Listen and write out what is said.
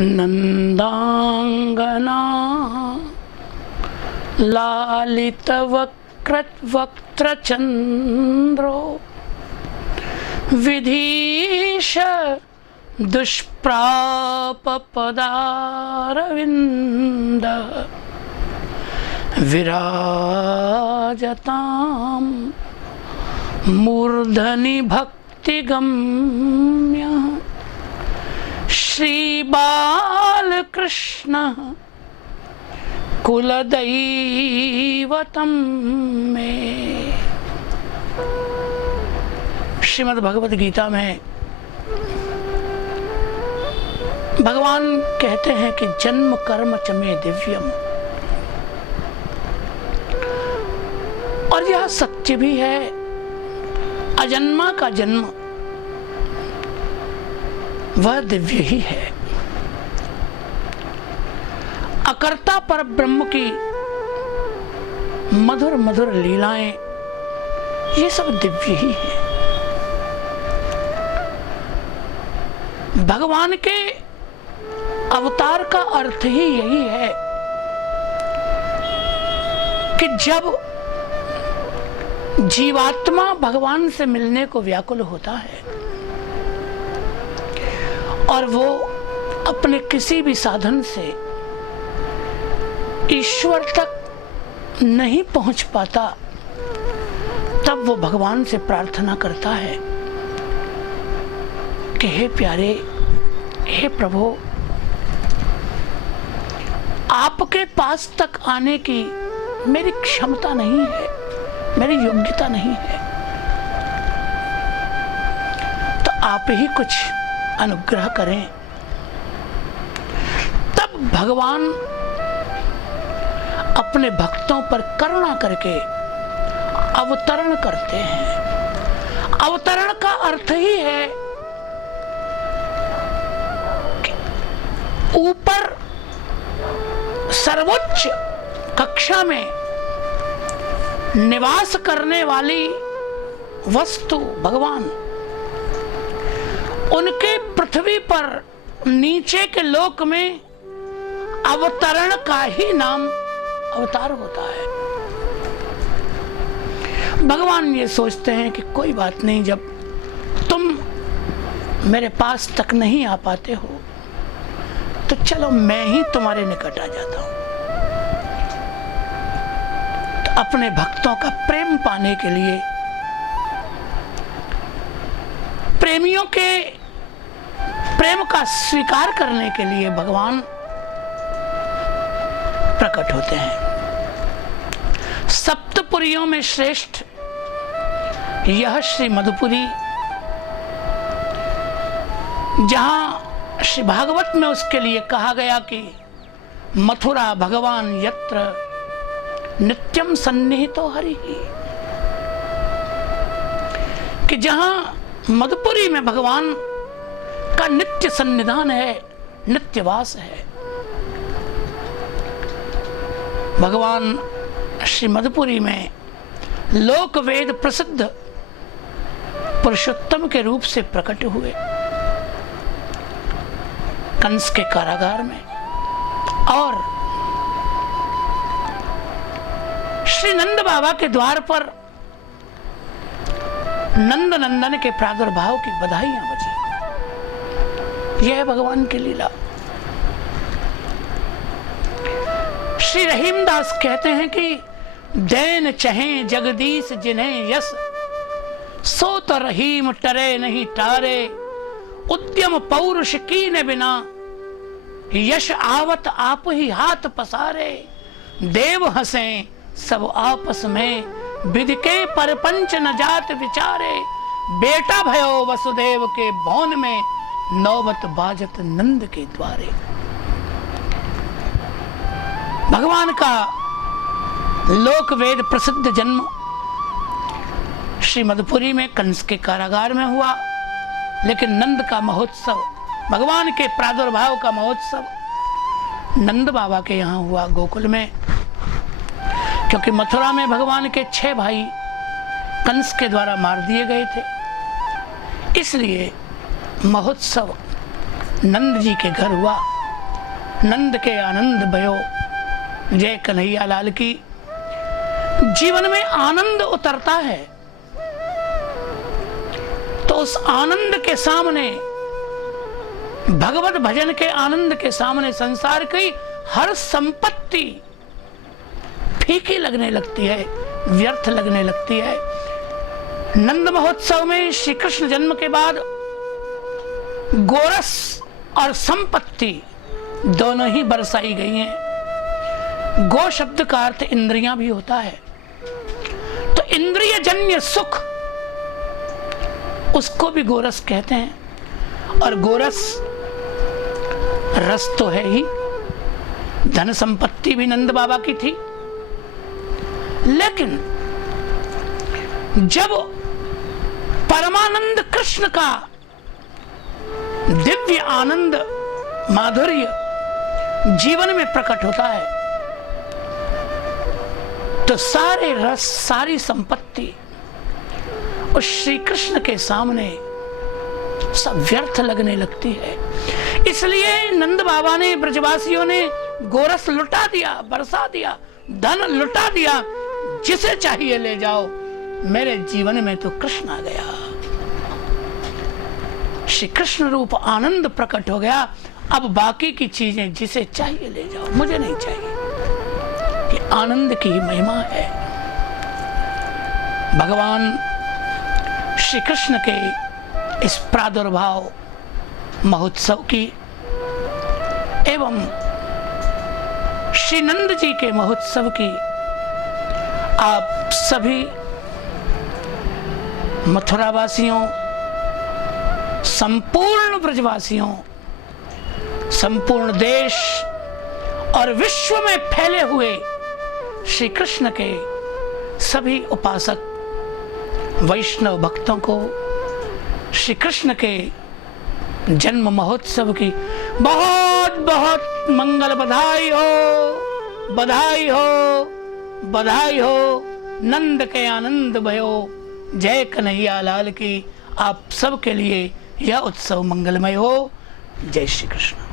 नंदांगना लालितवक्त्रचन्द्रो विधीश दुष्प्रापपदारविन्द विराजतां मूर्धनि भक्तिगम्य श्री बालकृष्ण कुलदैवतम में। श्रीमद् भगवद गीता में भगवान कहते हैं कि जन्म कर्म च मे दिव्यम, और यह सत्य भी है। अजन्मा का जन्म वह दिव्य ही है। अकर्ता पर ब्रह्म की मधुर मधुर लीलाएं, ये सब दिव्य ही है। भगवान के अवतार का अर्थ ही यही है कि जब जीवात्मा भगवान से मिलने को व्याकुल होता है और वो अपने किसी भी साधन से ईश्वर तक नहीं पहुंच पाता, तब वो भगवान से प्रार्थना करता है कि हे प्यारे, हे प्रभु, आपके पास तक आने की मेरी क्षमता नहीं है, मेरी योग्यता नहीं है, तो आप ही कुछ अनुग्रह करें। तब भगवान अपने भक्तों पर करुणा करके अवतरण करते हैं। अवतरण का अर्थ ही है कि ऊपर सर्वोच्च कक्षा में निवास करने वाली वस्तु भगवान, उनके पृथ्वी पर नीचे के लोक में अवतरण का ही नाम अवतार होता है। भगवान ये सोचते हैं कि कोई बात नहीं, जब तुम मेरे पास तक नहीं आ पाते हो तो चलो मैं ही तुम्हारे निकट आ जाता हूं। तो अपने भक्तों का प्रेम पाने के लिए, प्रेमियों के प्रेम का स्वीकार करने के लिए भगवान प्रकट होते हैं। सप्तपुरियों में श्रेष्ठ यह श्री मधुपुरी, जहां श्री भागवत में उसके लिए कहा गया कि मथुरा भगवान यत्र नित्यम सन्निहितो हरि, कि जहां मधुपुरी में भगवान का नित्य सन्निधान है, नित्यवास है। भगवान श्री मधुपुरी में लोक वेद प्रसिद्ध पुरुषोत्तम के रूप से प्रकट हुए, कंस के कारागार में। और श्री नंद बाबा के द्वार पर नंद नंदन के प्रादुर्भाव की बधाइयां बजी। यह है भगवान की लीला। श्री रहीमदास कहते हैं कि दैन चहें जगदीश जिन्हें यस, सो तो रहीम टरे नहीं टारे, उद्यम पौरुष कीने बिना, यश आवत आप ही हाथ पसारे, देव हंसे सब आपस में, विधि के परपंच न जात विचारे, बेटा भयो वसुदेव के भवन में, नौबत बाजत नंद के द्वारे। भगवान का लोक वेद प्रसिद्ध जन्म श्री मधुपुरी में कंस के कारागार में हुआ, लेकिन नंद का महोत्सव, भगवान के प्रादुर्भाव का महोत्सव नंद बाबा के यहाँ हुआ, गोकुल में। क्योंकि मथुरा में भगवान के 6 भाई कंस के द्वारा मार दिए गए थे, इसलिए महोत्सव नंद जी के घर हुआ नंद के आनंद भयो, जय कन्हैया लाल की। जीवन में आनंद उतरता है तो उस आनंद के सामने, भगवत भजन के आनंद के सामने संसार की हर संपत्ति फीकी लगने लगती है, व्यर्थ लगने लगती है। नंद महोत्सव में श्री कृष्ण जन्म के बाद गोरस और संपत्ति दोनों ही बरसाई गई हैं। गो शब्द का अर्थ इंद्रियां भी होता है, तो इंद्रिय जन्य सुख उसको भी गोरस कहते हैं। और गोरस रस तो है ही, धन संपत्ति भी नंद बाबा की थी, लेकिन जब परमानंद कृष्ण का दिव्य आनंद माधुर्य जीवन में प्रकट होता है तो सारे रस, सारी संपत्ति उस श्री कृष्ण के सामने सब व्यर्थ लगने लगती है। इसलिए नंद बाबा ने, ब्रजवासियों ने गोरस लुटा दिया, बरसा दिया, धन लुटा दिया, जिसे चाहिए ले जाओ, मेरे जीवन में तो कृष्ण आ गया। श्री कृष्ण रूप आनंद प्रकट हो गया। अब बाकी की चीजें जिसे चाहिए ले जाओ, मुझे नहीं चाहिए। ये आनंद की महिमा है। भगवान श्री कृष्ण के इस प्रादुर्भाव महोत्सव की एवं श्री नंद जी के महोत्सव की आप सभी मथुरावासियों, संपूर्ण ब्रजवासियों, संपूर्ण देश और विश्व में फैले हुए श्री कृष्ण के सभी उपासक वैष्णव भक्तों को श्री कृष्ण के जन्म महोत्सव की बहुत बहुत मंगल बधाई हो, बधाई हो, बधाई हो। नंद के आनंद भयो, जय कन्हैया लाल की। आप सब के लिए यह उत्सव मंगलमय हो। जय श्री कृष्ण।